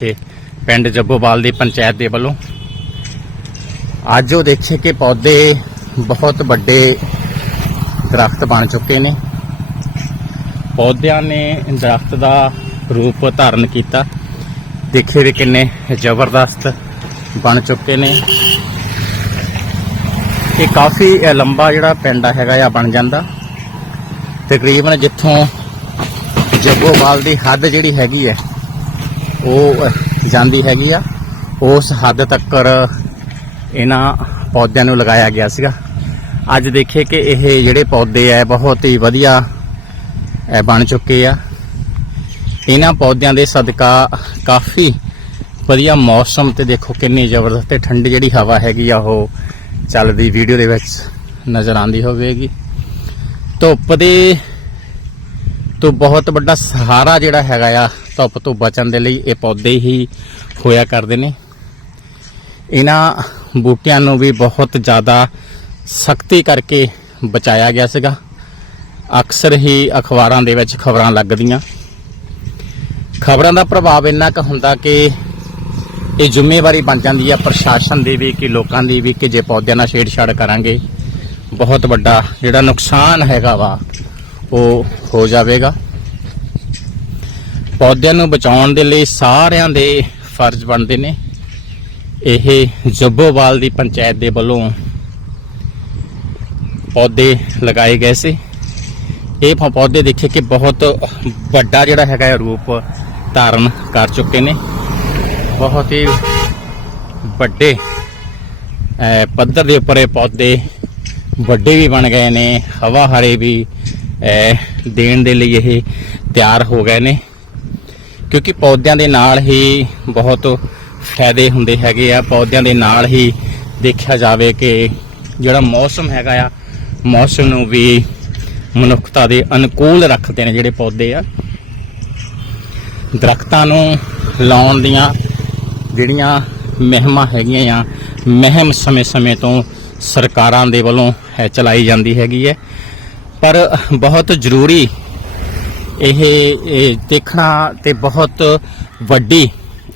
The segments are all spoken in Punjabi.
ਤੇ ਪਿੰਡ ਜੱਬੋਵਾਲ ਦੀ ਪੰਚਾਇਤ ਦੇ ਵੱਲੋਂ। ਅੱਜ ਉਹ ਦੇਖੇ ਕਿ ਪੌਦੇ ਬਹੁਤ ਵੱਡੇ ਦਰਖਤ ਬਣ ਚੁੱਕੇ ਨੇ। ਪੌਦਿਆਂ ਨੇ ਦਰਖਤ ਦਾ ਰੂਪ ਧਾਰਨ ਕੀਤਾ। ਦੇਖੇ ਵੀ ਕਿੰਨੇ ਜ਼ਬਰਦਸਤ ਬਣ ਚੁੱਕੇ ਨੇ। ਇਹ ਕਾਫੀ ਲੰਬਾ ਜਿਹੜਾ ਪਿੰਡ ਹੈਗਾ ਆ ਬਣ ਜਾਂਦਾ। ਤਕਰੀਬਨ ਜਿੱਥੋਂ ਜੱਬੋਵਾਲ ਦੀ ਹੱਦ ਜਿਹੜੀ ਹੈਗੀ ਹੈ ਉਹ ਜਾਂਦੀ ਹੈਗੀ ਆ। ਉਸ ਹੱਦ ਤੱਕ ਇਹਨਾਂ ਪੌਦਿਆਂ ਨੂੰ ਲਗਾਇਆ ਗਿਆ ਸੀਗਾ। ਅੱਜ ਦੇਖੇ ਕਿ ਇਹ ਜਿਹੜੇ ਪੌਦੇ ਆ ਬਹੁਤ ਹੀ ਵਧੀਆ ਬਣ ਚੁੱਕੇ ਆ। ਇਹਨਾਂ ਪੌਦਿਆਂ ਦੇ ਸਦਕਾ ਕਾਫੀ ਵਧੀਆ ਮੌਸਮ ਤੇ ਦੇਖੋ ਕਿੰਨੀ ਜ਼ਬਰਦਸਤ ਤੇ ਠੰਡੀ ਜਿਹੜੀ ਹਵਾ ਹੈਗੀ ਆ, ਉਹ ਚੱਲਦੀ ਵੀਡੀਓ ਦੇ ਵਿੱਚ ਨਜ਼ਰ ਆਉਂਦੀ ਹੋਵੇਗੀ। ਧੁੱਪ ਦੇ ਤੋਂ ਬਹੁਤ ਵੱਡਾ ਸਹਾਰਾ ਜਿਹੜਾ ਹੈਗਾ ਆ ਧੁੱਪ ਤੋਂ ਬਚਣ ਦੇ ਲਈ ਇਹ ਪੌਦੇ ਹੀ ਹੋਇਆ ਕਰਦੇ ਨੇ। ਇਹਨਾਂ ਬੂਟਿਆਂ ਨੂੰ ਵੀ ਬਹੁਤ ਜ਼ਿਆਦਾ ਸਖਤੀ ਕਰਕੇ ਬਚਾਇਆ ਗਿਆ ਸੀਗਾ। ਅਕਸਰ ਹੀ ਅਖਬਾਰਾਂ ਦੇ ਵਿੱਚ ਖਬਰਾਂ ਲੱਗਦੀਆਂ। ਖਬਰਾਂ ਦਾ ਪ੍ਰਭਾਵ ਇੰਨਾ ਕੁ ਹੁੰਦਾ ਕਿ ਇਹ ਜ਼ਿੰਮੇਵਾਰੀ ਬਣ ਜਾਂਦੀ ਹੈ ਪ੍ਰਸ਼ਾਸਨ ਦੀ ਵੀ, ਕਿ ਲੋਕਾਂ ਦੀ ਵੀ, ਕਿ ਜੇ ਪੌਦਿਆਂ ਨਾਲ ਛੇੜਛਾੜ ਕਰਾਂਗੇ, ਬਹੁਤ ਵੱਡਾ ਜਿਹੜਾ ਨੁਕਸਾਨ ਹੈਗਾ ਵਾ, ਉਹ ਹੋ ਜਾਵੇਗਾ। ਪੌਦਿਆਂ ਨੂੰ ਬਚਾਉਣ ਦੇ ਲਈ ਸਾਰਿਆਂ ਦੇ ਫਰਜ਼ ਬਣਦੇ ਨੇ। ਇਹ ਜੱਬੋਵਾਲ ਦੀ ਪੰਚਾਇਤ ਦੇ ਵੱਲੋਂ ਪੌਦੇ ਲਗਾਏ ਗਏ ਸੀ। ਇਹ ਪੌਦੇ ਦੇਖੇ ਕਿ ਬਹੁਤ ਵੱਡਾ ਜਿਹੜਾ ਹੈਗਾ ਰੂਪ ਧਾਰਨ ਕਰ ਚੁੱਕੇ ਨੇ। ਬਹੁਤ ਹੀ ਵੱਡੇ ਪੱਧਰ ਦੇ ਉੱਪਰ ਇਹ ਪੌਦੇ ਵੱਡੇ ਵੀ ਬਣ ਗਏ ਨੇ ਹਵਾ ਹਰੇ ਵੀ ਦੇਣ ਦੇ ਲਈ ਇਹ ਤਿਆਰ ਹੋ ਗਏ ਨੇ। ਕਿਉਂਕਿ ਪੌਦਿਆਂ ਦੇ ਨਾਲ ਹੀ ਬਹੁਤ ਫਾਇਦੇ ਹੁੰਦੇ ਹੈਗੇ ਆ। ਪੌਦਿਆਂ ਦੇ ਨਾਲ ਹੀ ਦੇਖਿਆ ਜਾਵੇ ਕਿ ਜਿਹੜਾ ਮੌਸਮ ਹੈਗਾ ਆ, ਮੌਸਮ ਨੂੰ ਵੀ ਮਨੁੱਖਤਾ ਦੇ ਅਨੁਕੂਲ ਰੱਖਦੇ ਨੇ ਜਿਹੜੇ ਪੌਦੇ ਆ। ਦਰਖਤਾਂ ਨੂੰ ਲਾਉਣ ਦੀਆਂ ਜਿਹੜੀਆਂ ਮਹਿਮਾਂ ਹੈਗੀਆਂ ਆ, ਮਹਿਮ ਸਮੇਂ-ਸਮੇਂ ਤੋਂ ਸਰਕਾਰਾਂ ਦੇ ਵੱਲੋਂ ਹੈ ਚਲਾਈ ਜਾਂਦੀ ਹੈਗੀ ਹੈ। ਪਰ ਬਹੁਤ ਜ਼ਰੂਰੀ ਇਹ ਦੇਖਣਾ ਤੇ ਬਹੁਤ ਵੱਡੀ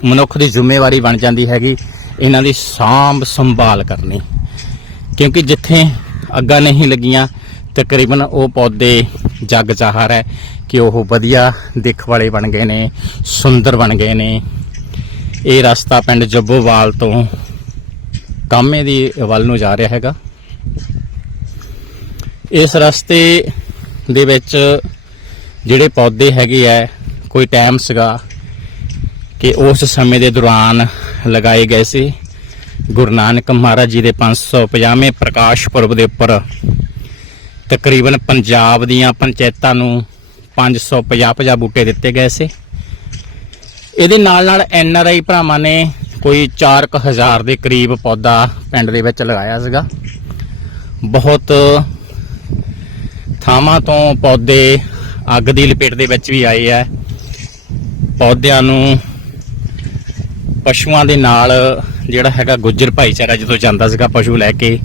ਮਨੁੱਖ ਦੀ ਜ਼ਿੰਮੇਵਾਰੀ ਬਣ ਜਾਂਦੀ ਹੈਗੀ ਇਹਨਾਂ ਦੀ ਸਾਂਭ ਸੰਭਾਲ ਕਰਨੀ। ਕਿਉਂਕਿ ਜਿੱਥੇ ਅੱਗਾ ਨਹੀਂ ਲੱਗੀਆਂ, ਤਕਰੀਬਨ ਉਹ ਪੌਦੇ ਜੱਗ ਜ਼ਾਹਰ ਹੈ ਕਿ ਉਹ ਵਧੀਆ ਦਿੱਖ ਵਾਲੇ ਬਣ ਗਏ ਨੇ, ਸੁੰਦਰ ਬਣ ਗਏ ਨੇ। ਇਹ ਰਸਤਾ ਪਿੰਡ ਜੱਬੋਵਾਲ ਤੋਂ ਕਾਮੇ ਦੀ ਵੱਲ ਨੂੰ ਜਾ ਰਿਹਾ ਹੈਗਾ। ਇਸ ਰਸਤੇ ਦੇ ਵਿੱਚ ਜਿਹੜੇ ਪੌਦੇ ਹੈਗੇ ਆ, ਕੋਈ ਟਾਈਮ ਸੀਗਾ ਕਿ ਉਸ ਸਮੇਂ ਦੇ ਦੌਰਾਨ ਲਗਾਏ ਗਏ ਸੀ। ਗੁਰੂ ਨਾਨਕ ਮਹਾਰਾਜ ਜੀ ਦੇ 550ਵੇਂ ਪ੍ਰਕਾਸ਼ ਪੁਰਬ ਦੇ ਉੱਪਰ ਤਕਰੀਬਨ ਪੰਜਾਬ ਦੀਆਂ ਪੰਚਾਇਤਾਂ ਨੂੰ 550 ਬੂਟੇ ਦਿੱਤੇ ਗਏ ਸੀ। ਇਹਦੇ ਨਾਲ ਨਾਲ ਐਨ ਆਰ ਆਈ ਭਰਾਵਾਂ ਨੇ ਕੋਈ 4000 ਦੇ ਕਰੀਬ ਪੌਦਾ ਪਿੰਡ ਦੇ ਵਿੱਚ ਲਗਾਇਆ ਸੀਗਾ। ਬਹੁਤ ਥਾਵਾਂ ਤੋਂ ਪੌਦੇ ਅੱਗ ਦੀ ਲਪੇਟ ਦੇ ਵਿੱਚ ਵੀ ਆਏ ਆ। ਪੌਦਿਆਂ ਨੂੰ, ਪਸ਼ੂਆਂ ਦੇ ਨਾਲ ਜਿਹੜਾ ਹੈਗਾ ਗੁੱਜਰ ਭਾਈਚਾਰਾ ਜਦੋਂ ਜਾਂਦਾ ਸੀਗਾ ਪਸ਼ੂ ਲੈ ਕੇ,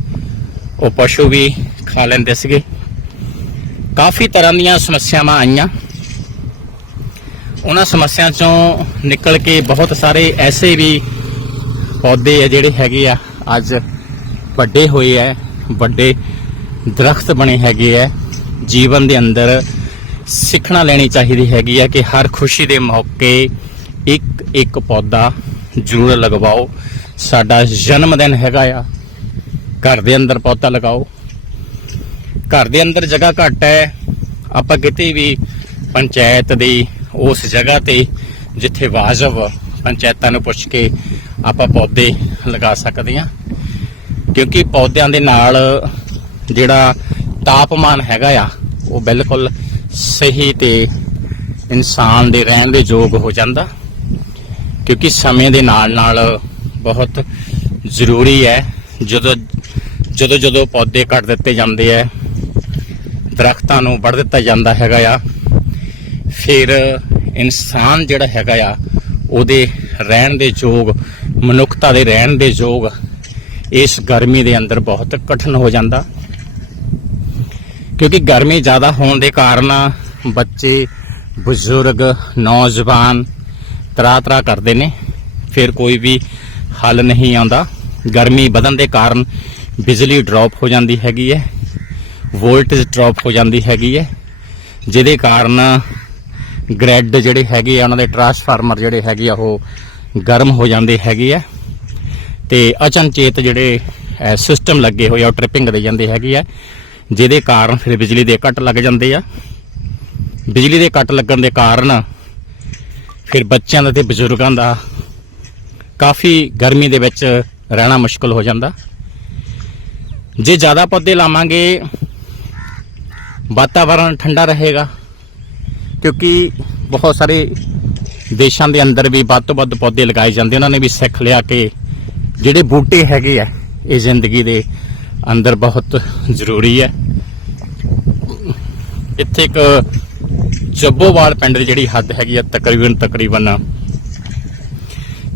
ਉਹ ਪਸ਼ੂ ਵੀ ਖਾ ਲੈਂਦੇ ਸੀਗੇ। ਕਾਫੀ ਤਰ੍ਹਾਂ ਦੀਆਂ ਸਮੱਸਿਆਵਾਂ ਆਈਆਂ। ਉਹਨਾਂ ਸਮੱਸਿਆ ਚੋਂ ਨਿਕਲ ਕੇ ਬਹੁਤ ਸਾਰੇ ਐਸੇ ਵੀ ਪੌਦੇ ਆ ਜਿਹੜੇ ਹੈਗੇ ਆ, ਅੱਜ ਵੱਡੇ ਹੋਏ ਆ, ਵੱਡੇ ਦਰਖਤ ਬਣੇ ਹੈਗੇ ਆ। ਜੀਵਨ ਦੇ ਅੰਦਰ ਸਿੱਖਣਾ ਲੈਣੀ ਚਾਹੀਦੀ ਹੈਗੀ ਆ ਕਿ ਹਰ ਖੁਸ਼ੀ ਦੇ ਮੌਕੇ ਇੱਕ ਇੱਕ ਪੌਦਾ ਜ਼ਰੂਰ ਲਗਵਾਓ। ਸਾਡਾ ਜਨਮ ਦਿਨ ਹੈਗਾ ਆ। ਘਰ ਦੇ ਅੰਦਰ ਪੌਦਾ ਲਗਾਓ। ਘਰ ਦੇ ਅੰਦਰ ਜਗ੍ਹਾ ਘੱਟ ਹੈ। ਆਪਾਂ ਕਿਤੇ ਵੀ ਪੰਚਾਇਤ ਦੀ ਉਸ ਜਗ੍ਹਾ ਤੇ ਜਿੱਥੇ ਵਾਜਬ ਪੰਚਾਇਤਾਂ ਨੂੰ ਪੁੱਛ ਕੇ ਆਪਾਂ ਪੌਦੇ ਲਗਾ ਸਕਦੇ ਹਾਂ। ਕਿਉਂਕਿ ਪੌਦਿਆਂ ਦੇ ਨਾਲ ਜਿਹੜਾ ਤਾਪਮਾਨ ਹੈਗਾ ਆ, ਉਹ ਬਿਲਕੁਲ ਸਹੀ ਤੇ ਇਨਸਾਨ ਦੇ ਰਹਿਣ ਦੇ ਯੋਗ ਹੋ ਜਾਂਦਾ, ਕਿਉਂਕਿ ਸਮੇਂ ਦੇ ਨਾਲ ਨਾਲ ਬਹੁਤ ਜ਼ਰੂਰੀ ਹੈ, ਜਦੋਂ ਜਦੋਂ ਜਦੋਂ ਪੌਦੇ ਕੱਟ ਦਿੱਤੇ ਜਾਂਦੇ ਆ ਦਰਖਤਾਂ ਨੂੰ ਵੱਢ ਦਿੱਤਾ ਜਾਂਦਾ ਹੈਗਾ ਆ, ਫਿਰ ਇਨਸਾਨ ਜਿਹੜਾ ਹੈਗਾ ਆ, ਉਹਦੇ ਰਹਿਣ ਦੇ ਯੋਗ, ਮਨੁੱਖਤਾ ਦੇ ਰਹਿਣ ਦੇ ਯੋਗ ਇਸ ਗਰਮੀ ਦੇ ਅੰਦਰ ਬਹੁਤ ਕਠਿਨ ਹੋ ਜਾਂਦਾ। ਕਿਉਂਕਿ ਗਰਮੀ ਜ਼ਿਆਦਾ ਹੋਣ ਦੇ ਕਾਰਨ ਬੱਚੇ, ਬਜ਼ੁਰਗ, ਨੌਜਵਾਨ ਤਰਾ ਤਰਾ ਕਰਦੇ ਨੇ। ਫਿਰ ਕੋਈ ਵੀ ਹੱਲ ਨਹੀਂ ਆਉਂਦਾ। ਗਰਮੀ ਵਧਣ ਦੇ ਕਾਰਨ ਬਿਜਲੀ ਡ੍ਰੌਪ ਹੋ ਜਾਂਦੀ ਹੈਗੀ ਹੈ। ਵੋਲਟੇਜ ਡ੍ਰੌਪ ਹੋ ਜਾਂਦੀ ਹੈਗੀ ਹੈ। ਜਿਹਦੇ ਕਾਰਨ ਗ੍ਰਿਡ ਜਿਹੜੇ ਹੈਗੇ ਆ, ਉਹਨਾਂ ਦੇ ਟਰਾਂਸਫਾਰਮਰ ਜਿਹੜੇ ਹੈਗੇ ਆ, ਉਹ ਗਰਮ ਹੋ ਜਾਂਦੇ ਹੈਗੇ ਆ। ਤੇ ਅਚਨਚੇਤ ਜਿਹੜੇ ਸਿਸਟਮ ਲੱਗੇ ਹੋਏ ਆ, ਉਹ ਟ੍ਰਿਪਿੰਗ ਦੇ ਜਾਂਦੇ ਹੈਗੇ ਆ। ਜਿਹਦੇ ਕਾਰਨ ਫਿਰ ਬਿਜਲੀ ਦੇ ਕੱਟ ਲੱਗ ਜਾਂਦੇ ਆ। ਬਿਜਲੀ ਦੇ ਕੱਟ ਲੱਗਣ ਦੇ ਕਾਰਨ ਫਿਰ ਬੱਚਿਆਂ ਦਾ ਤੇ ਬਜ਼ੁਰਗਾਂ ਦਾ ਕਾਫੀ ਗਰਮੀ ਦੇ ਵਿੱਚ ਰਹਿਣਾ ਮੁਸ਼ਕਲ ਹੋ ਜਾਂਦਾ। ਜੇ ਜ਼ਿਆਦਾ ਪੌਦੇ ਲਾਵਾਂਗੇ, ਵਾਤਾਵਰਣ ਠੰਡਾ ਰਹੇਗਾ, ਕਿਉਂਕਿ ਬਹੁਤ ਸਾਰੇ ਦੇਸ਼ਾਂ ਦੇ ਅੰਦਰ ਵੀ ਵੱਧ ਤੋਂ ਵੱਧ ਪੌਦੇ ਲਗਾਏ ਜਾਂਦੇ ਉਹਨਾਂ ਨੇ ਵੀ ਸਿੱਖ ਲਿਆ ਕਿ ਜਿਹੜੇ ਬੂਟੇ ਹੈਗੇ ਆ, ਇਹ ਜ਼ਿੰਦਗੀ ਦੇ ਅੰਦਰ ਬਹੁਤ ਜ਼ਰੂਰੀ ਹੈ। ਇੱਥੇ ਇੱਕ ਜੱਬੋਵਾਲ ਪਿੰਡ ਦੀ ਜਿਹੜੀ ਹੱਦ ਹੈਗੀ ਆ, ਤਕਰੀਬਨ ਤਕਰੀਬਨ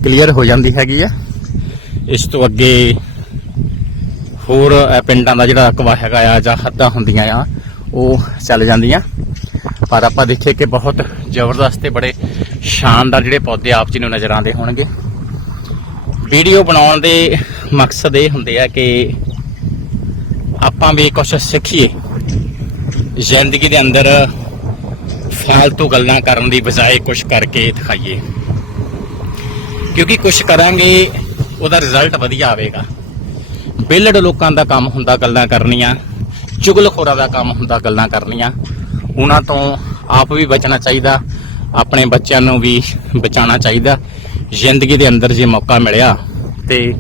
ਕਲੀਅਰ ਹੋ ਜਾਂਦੀ ਹੈਗੀ ਆ। ਇਸ ਤੋਂ ਅੱਗੇ ਹੋਰ ਪਿੰਡਾਂ ਦਾ ਜਿਹੜਾ ਅਕਵਾ ਹੈਗਾ ਆ ਜਾਂ ਹੱਦਾਂ ਹੁੰਦੀਆਂ ਆ, ਉਹ ਚੱਲ ਜਾਂਦੀਆਂ। ਪਰ ਆਪਾਂ ਦੇਖੇ ਕਿ ਬਹੁਤ ਜ਼ਬਰਦਸਤ ਤੇ ਬੜੇ ਸ਼ਾਨਦਾਰ ਜਿਹੜੇ ਪੌਦੇ ਆਪ ਜੀ ਨੂੰ ਨਜ਼ਰ ਆਉਂਦੇ ਹੋਣਗੇ। ਵੀਡੀਓ ਬਣਾਉਣ ਦੇ ਮਕਸਦ ਇਹ ਹੁੰਦੇ ਆ ਕਿ ਆਪਾਂ ਵੀ ਕੁਝ ਸਿੱਖੀਏ। ਜ਼ਿੰਦਗੀ ਦੇ ਅੰਦਰ ਫਾਲਤੂ ਗੱਲਾਂ ਕਰਨ ਦੀ ਬਜਾਏ ਕੁਝ ਕਰਕੇ ਦਿਖਾਈਏ। ਕਿਉਂਕਿ ਕੁਝ ਕਰਾਂਗੇ, ਉਹਦਾ ਰਿਜ਼ਲਟ ਵਧੀਆ ਆਵੇਗਾ। ਬੇਲੜ ਲੋਕਾਂ ਦਾ ਕੰਮ ਹੁੰਦਾ ਗੱਲਾਂ ਕਰਨੀਆਂ, ਚੁਗਲਖੋਰਾਂ ਦਾ ਕੰਮ ਹੁੰਦਾ ਗੱਲਾਂ ਕਰਨੀਆਂ। ਉਹਨਾਂ ਤੋਂ ਆਪ ਵੀ ਬਚਣਾ ਚਾਹੀਦਾ, ਆਪਣੇ ਬੱਚਿਆਂ ਨੂੰ ਵੀ ਬਚਾਉਣਾ ਚਾਹੀਦਾ। ਜ਼ਿੰਦਗੀ ਦੇ ਅੰਦਰ ਜੇ ਮੌਕਾ ਮਿਲਿਆ, ਤੇ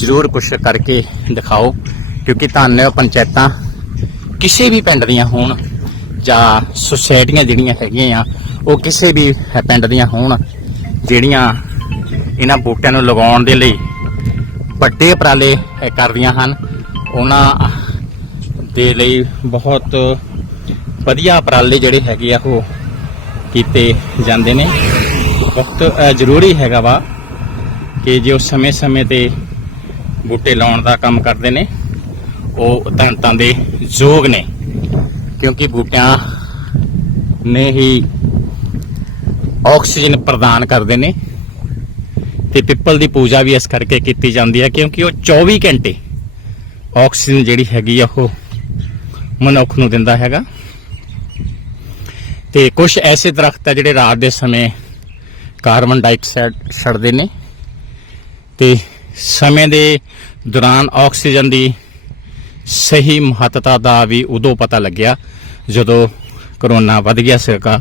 ਜ਼ਰੂਰ ਕੁਝ ਕਰਕੇ ਦਿਖਾਓ। ਕਿਉਂਕਿ ਧੰਨ ਪੰਚਾਇਤਾਂ। ਕਿਸੇ ਵੀ ਪਿੰਡ ਦੀਆਂ ਹੋਣ ਜਾਂ ਸੁਸਾਇਟੀਆਂ ਜਿਹੜੀਆਂ ਹੈਗੀਆਂ ਆ, ਉਹ ਕਿਸੇ ਵੀ ਪਿੰਡ ਦੀਆਂ ਹੋਣ, ਜਿਹੜੀਆਂ ਇਹਨਾਂ ਬੂਟਿਆਂ ਨੂੰ ਲਗਾਉਣ ਦੇ ਲਈ ਵੱਡੇ ਉਪਰਾਲੇ ਕਰਦੀਆਂ ਹਨ, ਉਹਨਾਂ ਦੇ ਲਈ ਬਹੁਤ ਵਧੀਆ ਉਪਰਾਲੇ ਜਿਹੜੇ ਹੈਗੇ ਆ ਉਹ ਕੀਤੇ ਜਾਂਦੇ ਨੇ। ਬਹੁਤ ਜ਼ਰੂਰੀ ਹੈਗਾ ਵਾ ਕਿ ਜੇ ਉਹ ਸਮੇਂ-ਸਮੇਂ ਤੇ ਬੂਟੇ ਲਾਉਣ ਦਾ ਕੰਮ ਕਰਦੇ ਨੇ ਉਹ ਧੰਤਾਂ ਦੇ ਯੋਗ ਨੇ। ਕਿਉਂਕਿ ਬੂਟਿਆਂ ਨੇ ਹੀ ਆਕਸੀਜਨ ਪ੍ਰਦਾਨ ਕਰਦੇ ਨੇ ਤੇ ਪਿੱਪਲ ਦੀ ਪੂਜਾ ਵੀ ਇਸ ਕਰਕੇ ਕੀਤੀ ਜਾਂਦੀ ਹੈ ਕਿਉਂਕਿ ਉਹ 24 ਘੰਟੇ ਆਕਸੀਜਨ ਜਿਹੜੀ ਹੈਗੀ ਆ ਉਹ ਮਨੁੱਖ ਨੂੰ ਦਿੰਦਾ ਹੈਗਾ। ਤੇ ਕੁਝ ਐਸੇ ਦਰਖਤ ਆ ਜਿਹੜੇ ਰਾਤ ਦੇ ਸਮੇਂ ਕਾਰਬਨ ਡਾਈਆਕਸਾਈਡ ਛੱਡਦੇ ਨੇ ਤੇ ਸਮੇਂ ਦੇ ਦੌਰਾਨ ਆਕਸੀਜਨ ਦੀ ਸਹੀ ਮਹੱਤਤਾ ਦਾ ਵੀ ਉਦੋਂ ਪਤਾ ਲੱਗਿਆ ਜਦੋਂ ਕਰੋਨਾ ਵੱਧ ਗਿਆ ਸੀਗਾ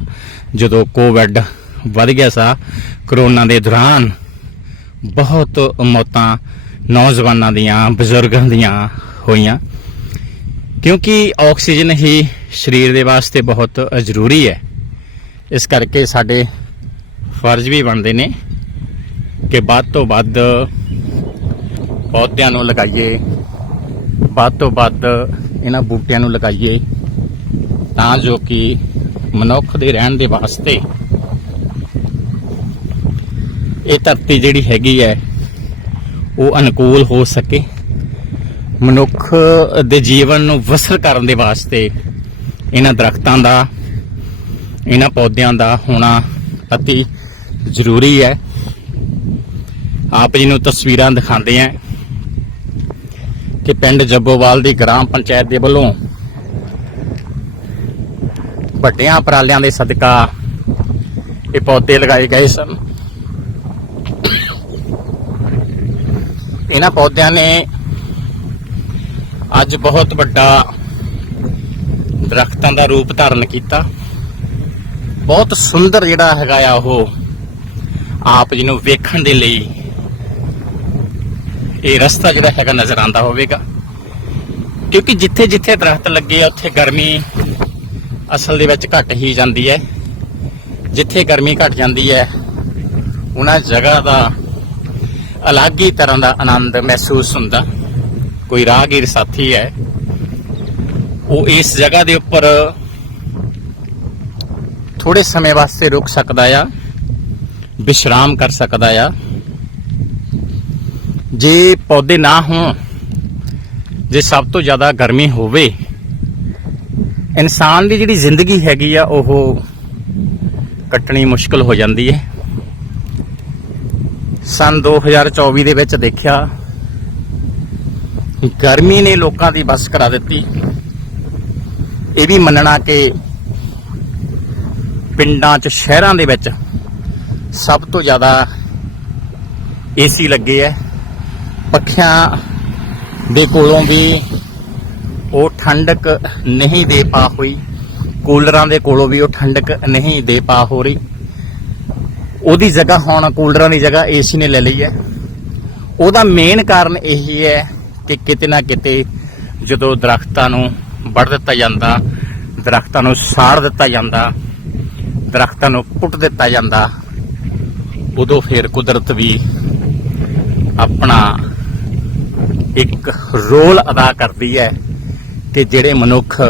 ਜਦੋਂ ਕੋਵਿਡ ਵੱਧ ਗਿਆ ਸਾ। ਕਰੋਨਾ ਦੇ ਦੌਰਾਨ ਬਹੁਤ ਮੌਤਾਂ ਨੌਜਵਾਨਾਂ ਦੀਆਂ, ਬਜ਼ੁਰਗਾਂ ਦੀਆਂ ਹੋਈਆਂ। ਕਿਉਂਕਿ ਆਕਸੀਜਨ ਹੀ ਸਰੀਰ ਦੇ ਵਾਸਤੇ ਬਹੁਤ ਜ਼ਰੂਰੀ ਹੈ। ਇਸ ਕਰਕੇ ਸਾਡੇ ਫਰਜ਼ ਵੀ ਬਣਦੇ ਨੇ ਕਿ ਵੱਧ ਤੋਂ ਵੱਧ ਪੌਦਿਆਂ ਨੂੰ ਲਗਾਈਏ ਵੱਧ ਤੋਂ ਵੱਧ ਇਹਨਾਂ ਬੂਟਿਆਂ ਨੂੰ ਲਗਾਈਏ ਤਾਂ ਜੋ ਕਿ ਮਨੁੱਖ ਦੇ ਰਹਿਣ ਦੇ ਵਾਸਤੇ ਇਹ ਧਰਤੀ ਜਿਹੜੀ ਹੈਗੀ ਹੈ, ਉਹ ਅਨੁਕੂਲ ਹੋ ਸਕੇ। ਮਨੁੱਖ ਦੇ ਜੀਵਨ ਨੂੰ ਵਸਰ ਕਰਨ ਦੇ ਵਾਸਤੇ ਇਹਨਾਂ ਦਰਖਤਾਂ ਦਾ, ਇਹਨਾਂ ਪੌਦਿਆਂ ਦਾ ਹੋਣਾ ਅਤੀ ਜ਼ਰੂਰੀ ਹੈ। ਆਪ ਜੀ ਨੂੰ ਤਸਵੀਰਾਂ ਦਿਖਾਉਂਦੇ ਆ ਕਿ ਪਿੰਡ ਜੱਬੋਵਾਲ ਦੀ ਗ੍ਰਾਮ ਪੰਚਾਇਤ ਦੇ ਵੱਲੋਂ ਵੱਡਿਆਂ ਉਪਰਾਲਿਆਂ ਦੇ ਸਦਕਾ ਇਹ ਪੌਦੇ ਲਗਾਏ ਗਏ ਸਨ। ਇਹਨਾਂ ਪੌਦਿਆਂ ਨੇ ਅੱਜ ਬਹੁਤ ਵੱਡਾ ਦਰਖਤਾਂ ਦਾ ਰੂਪ ਧਾਰਨ ਕੀਤਾ। ਬਹੁਤ ਸੁੰਦਰ ਜਿਹੜਾ ਹੈਗਾ ਆ ਉਹ ਆਪ ਜੀ ਨੂੰ ਵੇਖਣ ਦੇ ਲਈ ਇਹ ਰਸਤਾ ਜਿਹੜਾ ਹੈਗਾ ਨਜ਼ਰ ਆਉਂਦਾ ਹੋਵੇਗਾ। ਕਿਉਂਕਿ ਜਿੱਥੇ ਜਿੱਥੇ ਦਰਖਤ ਲੱਗੇ ਆ, ਉੱਥੇ ਗਰਮੀ ਅਸਲ ਦੇ ਵਿੱਚ ਘਟ ਹੀ ਜਾਂਦੀ ਹੈ। ਜਿੱਥੇ ਗਰਮੀ ਘਟ ਜਾਂਦੀ ਹੈ, ਉਹਨਾਂ ਜਗ੍ਹਾ ਦਾ ਅਲੱਗ ਹੀ ਤਰ੍ਹਾਂ ਦਾ ਆਨੰਦ ਮਹਿਸੂਸ ਹੁੰਦਾ। ਕੋਈ ਰਾਹਗੀਰ ਸਾਥੀ ਹੈ। ਉਹ ਇਸ ਜਗ੍ਹਾ ਦੇ ਉੱਪਰ ਥੋੜੇ ਸਮੇਂ ਵਾਸਤੇ ਰੁਕ ਸਕਦਾ ਆ, ਵਿਸ਼ਰਾਮ ਕਰ ਸਕਦਾ ਆ। ਜੇ ਪੌਦੇ ਨਾ ਹੋਣ, ਜੇ ਸਭ ਤੋਂ ਜ਼ਿਆਦਾ ਗਰਮੀ ਹੋਵੇ, ਇਨਸਾਨ ਦੀ ਜਿਹੜੀ ਜ਼ਿੰਦਗੀ ਹੈਗੀ ਆ, ਉਹ ਕੱਟਣੀ ਮੁਸ਼ਕਲ ਹੋ ਜਾਂਦੀ ਹੈ ਸਨ 2024 ਦੇ ਵਿੱਚ ਦੇਖਿਆ ਗਰਮੀ ਨੇ ਲੋਕਾਂ ਦੀ ਬਸ ਕਰਾ ਦਿੱਤੀ। ਇਹ ਵੀ ਮੰਨਣਾ ਕਿ ਪਿੰਡਾਂ 'ਚ, ਸ਼ਹਿਰਾਂ ਦੇ ਵਿੱਚ ਸਭ ਤੋਂ ਜ਼ਿਆਦਾ ਏਸੀ ਲੱਗੇ ਐ ਪੱਖਿਆਂ ਦੇ ਕੋਲੋਂ ਵੀ ਉਹ ਠੰਡਕ ਨਹੀਂ ਦੇ ਪਾ ਹੋਈ। ਕੂਲਰਾਂ ਦੇ ਕੋਲੋਂ ਵੀ ਉਹ ਠੰਡਕ ਨਹੀਂ ਦੇ ਪਾ ਹੋ ਰਹੀ। ਉਹਦੀ ਜਗ੍ਹਾ ਹੁਣ ਕੂਲਰਾਂ ਦੀ ਜਗ੍ਹਾ ਏਸੀ ਨੇ ਲੈ ਲਈ ਹੈ। ਉਹਦਾ ਮੇਨ ਕਾਰਨ ਇਹੀ ਹੈ ਕਿ ਕਿਤੇ ਨਾ ਕਿਤੇ ਜਦੋਂ ਦਰਖਤਾਂ ਨੂੰ ਵੱਢ ਦਿੱਤਾ ਜਾਂਦਾ, ਦਰਖਤਾਂ ਨੂੰ ਸਾੜ ਦਿੱਤਾ ਜਾਂਦਾ, ਦਰਖਤਾਂ ਨੂੰ ਪੁੱਟ ਦਿੱਤਾ ਜਾਂਦਾ, ਉਦੋਂ ਫਿਰ ਕੁਦਰਤ ਵੀ ਆਪਣਾ ਇੱਕ ਰੋਲ ਅਦਾ ਕਰਦੀ ਹੈ ਕਿ ਜਿਹੜੇ ਮਨੁੱਖ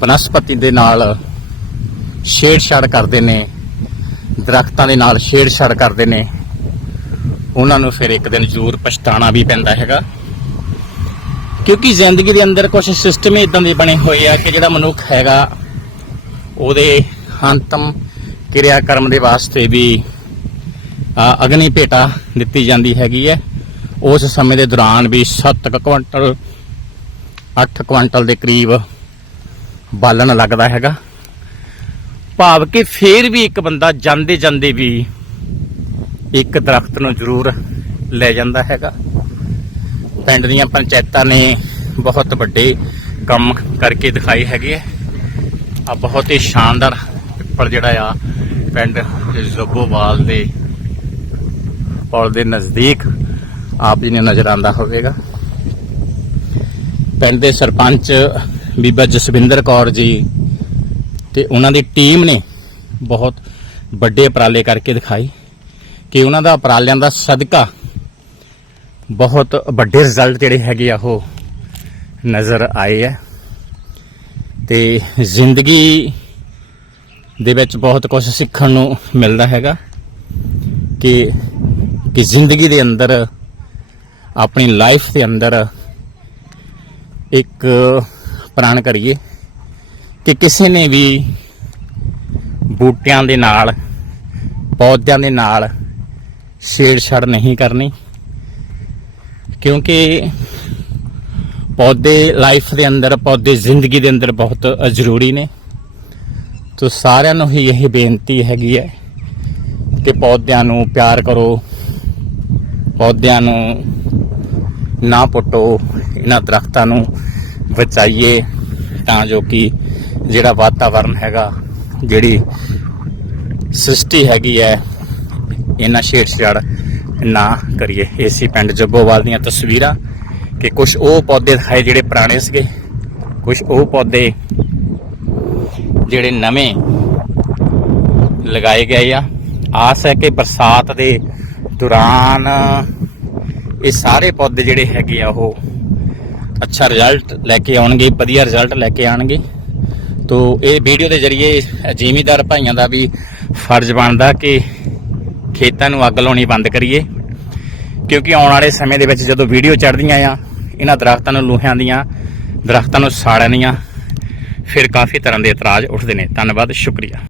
ਬਨਸਪਤੀ ਦੇ ਨਾਲ ਛੇੜਛਾੜ ਕਰਦੇ ਨੇ, ਦਰਖਤਾਂ ਦੇ ਨਾਲ ਛੇੜਛਾੜ ਕਰਦੇ ਨੇ, ਉਹਨਾਂ ਨੂੰ ਫਿਰ ਇੱਕ ਦਿਨ ਜ਼ਰੂਰ ਪਛਤਾਣਾ ਵੀ ਪੈਂਦਾ ਹੈਗਾ। ਕਿਉਂਕਿ ਜ਼ਿੰਦਗੀ ਦੇ ਅੰਦਰ ਕੁਝ ਸਿਸਟਮ ਇਦਾਂ ਦੇ ਬਣੇ ਹੋਏ ਆ ਕਿ ਜਿਹੜਾ ਮਨੁੱਖ ਹੈਗਾ, ਉਹਦੇ ਅੰਤਮ ਕਿਰਿਆ ਕਰਮ ਦੇ ਵਾਸਤੇ ਵੀ ਅਗਨੀ ਭੇਟਾ ਦਿੱਤੀ ਜਾਂਦੀ ਹੈਗੀ ਹੈ। ਉਸ ਸਮੇਂ ਦੇ ਦੌਰਾਨ ਵੀ 7 ਕੁਇੰਟਲ 8 ਕੁਇੰਟਲ ਦੇ ਕਰੀਬ ਬਾਲਣ ਲੱਗਦਾ ਹੈਗਾ। ਭਾਵ ਕਿ ਫੇਰ ਵੀ ਇੱਕ ਬੰਦਾ ਜਾਂਦੇ ਜਾਂਦੇ ਵੀ ਇੱਕ ਦਰਖਤ ਨੂੰ ਜ਼ਰੂਰ ਲੈ ਜਾਂਦਾ ਹੈਗਾ। ਪਿੰਡ ਦੀਆਂ ਪੰਚਾਇਤਾਂ ਨੇ ਬਹੁਤ ਵੱਡੇ ਕੰਮ ਕਰਕੇ ਦਿਖਾਈ ਹੈਗੇ ਆ। ਆ ਬਹੁਤ ਹੀ ਸ਼ਾਨਦਾਰ ਪਿੱਪਲ ਜਿਹੜਾ ਆ ਪਿੰਡ ਜ਼ੱਬੋਵਾਲ ਦੇ ਪੁਲ ਦੇ ਨਜ਼ਦੀਕ ਆਪ ਜੀ ਨੇ ਨਜ਼ਰ ਆਂਦਾ ਹੋਵੇਗਾ। ਪਿੰਡ ਦੇ ਸਰਪੰਚ ਬੀਬਾ ਜਸਵਿੰਦਰ ਕੌਰ ਜੀ ਤੇ ਉਹਨਾਂ ਦੀ ਟੀਮ ਨੇ ਬਹੁਤ ਵੱਡੇ ਉਪਰਾਲੇ ਕਰਕੇ ਦਿਖਾਈ ਕਿ ਉਹਨਾਂ ਦਾ ਉਪਰਾਲਿਆਂ ਦਾ ਸਦਕਾ ਬਹੁਤ ਵੱਡੇ ਰਿਜ਼ਲਟ ਜਿਹੜੇ ਹੈਗੇ ਆ ਉਹ ਨਜ਼ਰ ਆਏ ਆ। ਤੇ ਜ਼ਿੰਦਗੀ ਦੇ ਵਿੱਚ ਬਹੁਤ ਕੁਝ ਸਿੱਖਣ ਨੂੰ ਮਿਲਦਾ ਹੈਗਾ ਕਿ ਕਿ ਜ਼ਿੰਦਗੀ ਦੇ ਅੰਦਰ ਆਪਣੀ ਲਾਈਫ ਦੇ ਅੰਦਰ ਇੱਕ ਪ੍ਰਣ ਕਰੀਏ ਕਿ ਕਿਸੇ ਨੇ ਵੀ ਬੂਟਿਆਂ ਦੇ ਨਾਲ, ਪੌਦਿਆਂ ਦੇ ਨਾਲ ਛੇੜਛਾੜ ਨਹੀਂ ਕਰਨੀ। ਕਿਉਂਕਿ ਪੌਦੇ ਲਾਈਫ ਦੇ ਅੰਦਰ, ਪੌਦੇ ਜ਼ਿੰਦਗੀ ਦੇ ਅੰਦਰ ਬਹੁਤ ਜ਼ਰੂਰੀ ਨੇ। ਤੋ ਸਾਰਿਆਂ ਨੂੰ ਹੀ ਇਹ ਬੇਨਤੀ ਹੈਗੀ ਹੈ ਕਿ ਪੌਦਿਆਂ ਨੂੰ ਪਿਆਰ ਕਰੋ, ਪੌਦਿਆਂ ਨੂੰ ਨਾ ਪੁੱਟੋ, ਇਹਨਾਂ ਦਰਖਤਾਂ ਨੂੰ ਬਚਾਈਏ ਤਾਂ ਜੋ ਕਿ ਜਿਹੜਾ ਵਾਤਾਵਰਨ ਹੈਗਾ, ਜਿਹੜੀ ਸ੍ਰਿਸ਼ਟੀ ਹੈਗੀ ਹੈ, ਇਹਨਾਂ ਛੇੜਛਾੜ ਨਾ ਕਰੀਏ। ਏਸੀ ਪਿੰਡ ਜੱਬੋਵਾਲ ਦੀਆਂ ਤਸਵੀਰਾਂ ਕਿ ਕੁਝ ਉਹ ਪੌਦੇ ਦਿਖਾਏ ਜਿਹੜੇ ਪੁਰਾਣੇ ਸੀਗੇ ਕੁਝ ਉਹ ਪੌਦੇ ਜਿਹੜੇ ਨਵੇਂ ਲਗਾਏ ਗਏ ਆ। ਆਸ ਹੈ ਕਿ ਬਰਸਾਤ ਦੇ ਦੌਰਾਨ ਇਹ ਸਾਰੇ ਪੌਦੇ ਜਿਹੜੇ ਹੈਗੇ ਆ ਉਹ ਅੱਛਾ ਰਿਜ਼ਲਟ ਲੈ ਕੇ ਆਉਣਗੇ, ਵਧੀਆ ਰਿਜ਼ਲਟ ਲੈ ਕੇ ਆਣਗੇ ਤੋ ਇਹ ਵੀਡੀਓ ਦੇ ਜ਼ਰੀਏ ਜ਼ਿਮੀਦਾਰ ਭਾਈਆਂ ਦਾ ਵੀ ਫਰਜ਼ ਬਣਦਾ ਕਿ ਖੇਤਾਂ ਨੂੰ ਅੱਗ ਲਾਉਣੀ ਬੰਦ ਕਰੀਏ। ਕਿਉਂਕਿ ਆਉਣ ਵਾਲੇ ਸਮੇਂ ਦੇ ਵਿੱਚ ਜਦੋਂ ਵੀਡੀਓ ਚੜ੍ਹਦੀਆਂ ਆ, ਇਹਨਾਂ ਦਰਖਤਾਂ ਨੂੰ ਲੂਹਿਆਂ ਦੀਆਂ, ਦਰਖਤਾਂ ਨੂੰ ਸਾੜਨ ਦੀਆਂ, ਫਿਰ ਕਾਫੀ ਤਰ੍ਹਾਂ ਦੇ ਇਤਰਾਜ਼ ਉੱਠਦੇ ਨੇ। ਧੰਨਵਾਦ, ਸ਼ੁਕਰੀਆ।